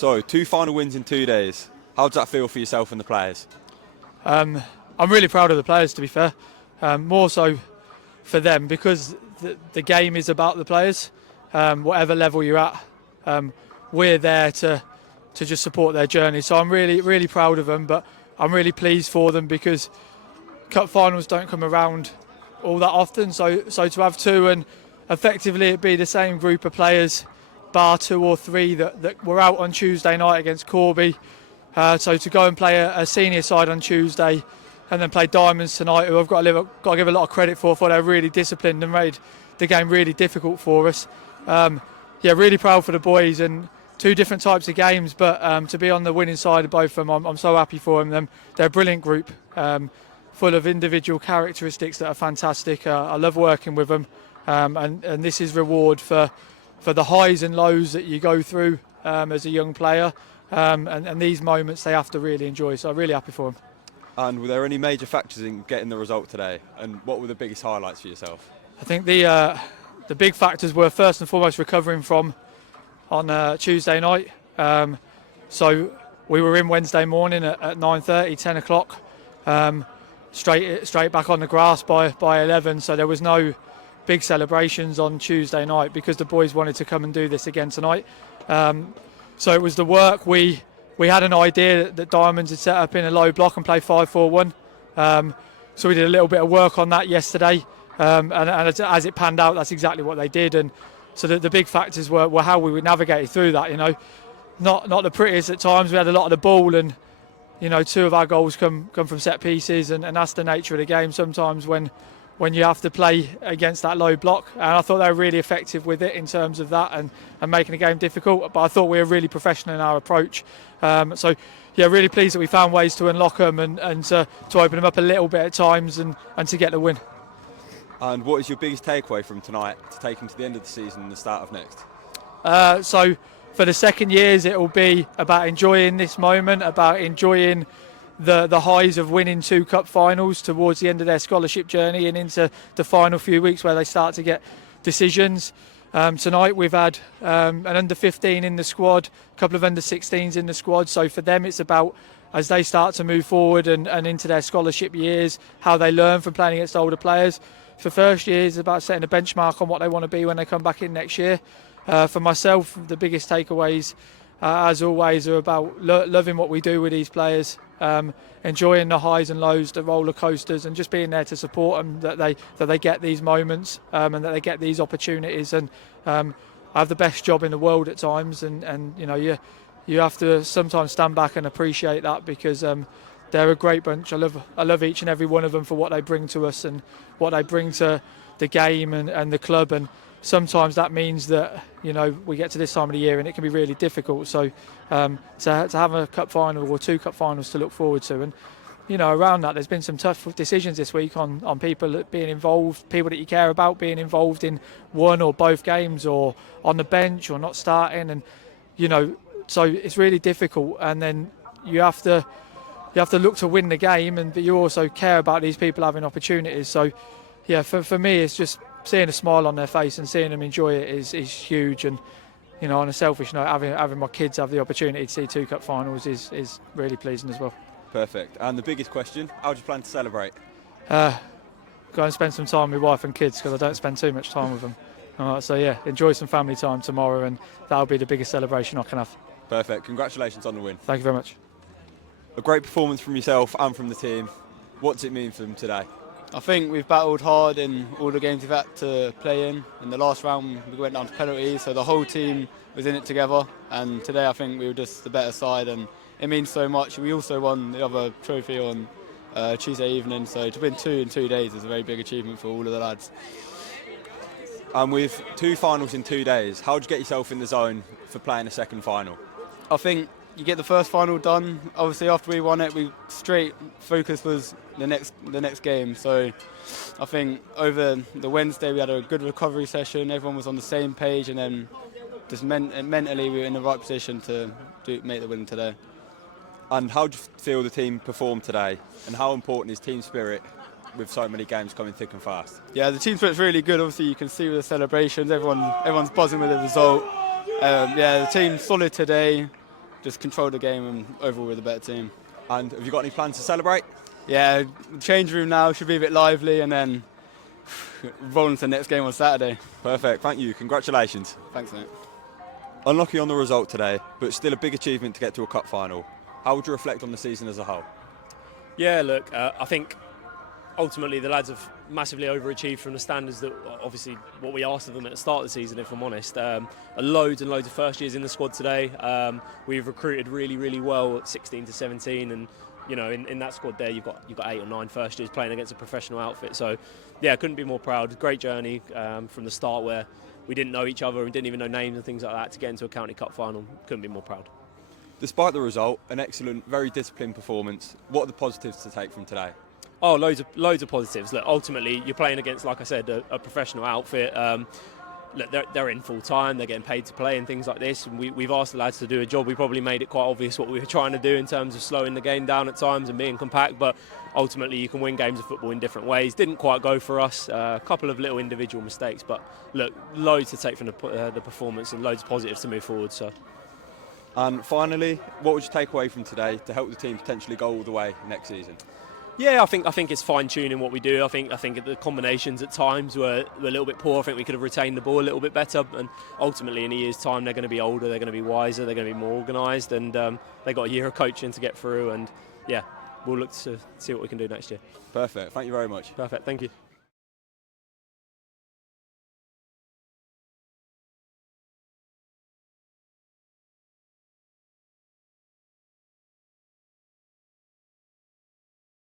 So, 2 final wins in 2 days. How does that feel for yourself and the players? I'm really proud of the players, to be fair. More so for them, because the game is about the players. Whatever level you're at, we're there to just support their journey. So I'm really proud of them, but I'm really pleased for them because cup finals don't come around all that often. So to have 2 and effectively it be the same group of players, bar 2 or 3 that were out on Tuesday night against Corby. So to go and play a senior side on Tuesday and then play Diamonds tonight, who I've got to give a lot of credit for they're really disciplined and made the game really difficult for us. Really proud for the boys, and 2 different types of games, but to be on the winning side of both of them, I'm so happy for them. They're a brilliant group, full of individual characteristics that are fantastic. I love working with them, and this is reward for the highs and lows that you go through as a young player. And these moments they have to really enjoy, so I'm really happy for them. And were there any major factors in getting the result today? And what were the biggest highlights for yourself? I think the big factors were first and foremost recovering from on Tuesday night. So we were in Wednesday morning at 9:30, 10 o'clock, straight back on the grass by 11. So there was no big celebrations on Tuesday night because the boys wanted to come and do this again tonight. So it was the work. We had an idea that Diamonds had set up in a low block and play 5-4-1. So we did a little bit of work on that yesterday, and as it panned out, that's exactly what they did. And so the big factors were how we navigated through that. Not the prettiest at times. We had a lot of the ball, and 2 of our goals come from set pieces, and that's the nature of the game. Sometimes when you have to play against that low block, and I thought they were really effective with it in terms of that and making the game difficult, but I thought we were really professional in our approach. Really pleased that we found ways to unlock them and to open them up a little bit at times and to get the win. And what is your biggest takeaway from tonight to take into the end of the season and the start of next? So for the second years, it will be about enjoying this moment, about enjoying the highs of winning 2 cup finals towards the end of their scholarship journey and into the final few weeks where they start to get decisions. Tonight we've had an under 15 in the squad, a couple of under 16s in the squad. So for them it's about, as they start to move forward and into their scholarship years, how they learn from playing against older players. For first years, it's about setting a benchmark on what they want to be when they come back in next year. For myself, the biggest takeaways, as always, are about loving what we do with these players, enjoying the highs and lows, the roller coasters, and just being there to support them, that they get these moments and that they get these opportunities. And I have the best job in the world at times, and you have to sometimes stand back and appreciate that because they're a great bunch. I love each and every one of them for what they bring to us and what they bring to the game and the club. And sometimes that means that we get to this time of the year and it can be really difficult. So to have a cup final or 2 cup finals to look forward to, and around that there's been some tough decisions this week on people being involved, people that you care about being involved in one or both games or on the bench or not starting, and so it's really difficult. And then you have to look to win the game, but you also care about these people having opportunities. So for me it's just seeing a smile on their face and seeing them enjoy it is huge. And on a selfish note, having my kids have the opportunity to see 2 cup finals is really pleasing as well. Perfect. And the biggest question, how do you plan to celebrate? Go and spend some time with wife and kids because I don't spend too much time with them. Enjoy some family time tomorrow, and that'll be the biggest celebration I can have. Perfect. Congratulations on the win. Thank you very much. A great performance from yourself and from the team. What does it mean for them today? I think we've battled hard in all the games we've had to play in. In the last round, we went down to penalties, so the whole team was in it together. And today, I think we were just the better side, and it means so much. We also won the other trophy on Tuesday evening, so to win 2 in 2 days is a very big achievement for all of the lads. And with 2 finals in 2 days, how do you get yourself in the zone for playing a second final? I think you get the first final done. Obviously, after we won it, we straight focus was the next game. So I think over the Wednesday we had a good recovery session. Everyone was on the same page, and then just mentally we were in the right position to make the win today. And how do you feel the team performed today? And how important is team spirit with so many games coming thick and fast? Yeah, the team spirit's really good. Obviously, you can see with the celebrations, everyone's buzzing with the result. The team's solid today. just controlled the game and overall we're the better team. And have you got any plans to celebrate? Yeah, change room now should be a bit lively and then rolling to the next game on Saturday. Perfect, thank you, congratulations. Thanks, mate. Unlucky on the result today, but still a big achievement to get to a cup final. How would you reflect on the season as a whole? Yeah, look, I think ultimately the lads have massively overachieved from the standards that obviously what we asked of them at the start of the season, if I'm honest. Loads and loads of first years in the squad today. We've recruited really, really well at 16 to 17 and you know, in that squad there you've got 8 or 9 first years playing against a professional outfit. So yeah, couldn't be more proud. Great journey from the start where we didn't know each other, we didn't even know names and things like that, to get into a county cup final. Couldn't be more proud. Despite the result, an excellent, very disciplined performance. What are the positives to take from today? Oh, loads of positives. Look, ultimately, you're playing against, like I said, a professional outfit. Look, they're in full time. They're getting paid to play and things like this. And we've asked the lads to do a job. We probably made it quite obvious what we were trying to do in terms of slowing the game down at times and being compact. But ultimately, you can win games of football in different ways. Didn't quite go for us. A couple of little individual mistakes, but look, loads to take from the performance and loads of positives to move forward. So. And finally, what would you take away from today to help the team potentially go all the way next season? Yeah, I think it's fine-tuning what we do. I think the combinations at times were a little bit poor. I think we could have retained the ball a little bit better. And ultimately, in a year's time, they're going to be older, they're going to be wiser, they're going to be more organised, and they've got a year of coaching to get through. And yeah, we'll look to see what we can do next year. Perfect. Thank you very much. Perfect. Thank you.